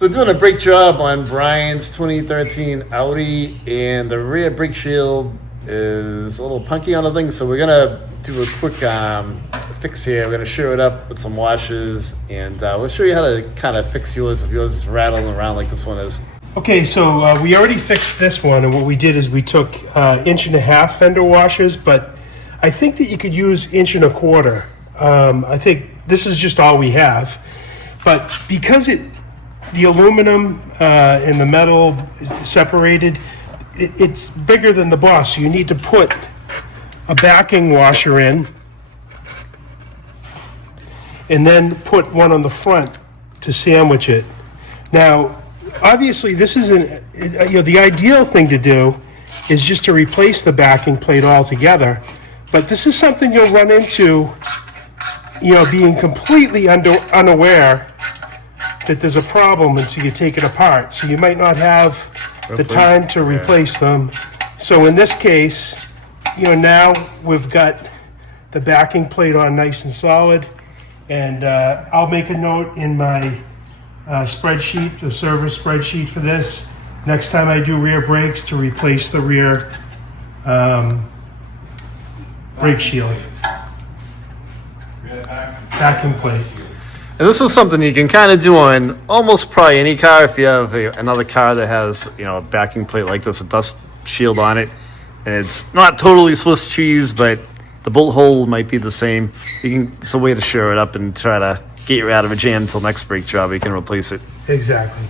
So doing a brake job on Brian's 2013 Audi, and the rear brake shield is a little punky on the thing, so we're gonna do a quick fix here. We're gonna show it up with some washes, and we'll show you how to kind of fix yours if yours is rattling around like this one is. Okay, so we already fixed this one, and what we did is we took 1.5-inch fender washers, but I think that you could use 1.25 inch. I think this is just all we have, but because the aluminum and the metal is separated, it's bigger than the boss, so you need to put a backing washer in and then put one on the front to sandwich it. Now, obviously, this isn't, the ideal thing to do is just to replace the backing plate altogether, but this is something you'll run into, being completely unaware that there's a problem until you take it apart. So you might not have the time to replace them. So in this case, now we've got the backing plate on nice and solid, and I'll make a note in my spreadsheet, the service spreadsheet for this, next time I do rear brakes, to replace the rear brake shield. Backing plate. And this is something you can kind of do on almost probably any car. If you have another car that has, a backing plate like this, a dust shield on it, and it's not totally Swiss cheese, but the bolt hole might be the same. It's a way to shore it up and try to get you out of a jam until next brake job. You can replace it. Exactly.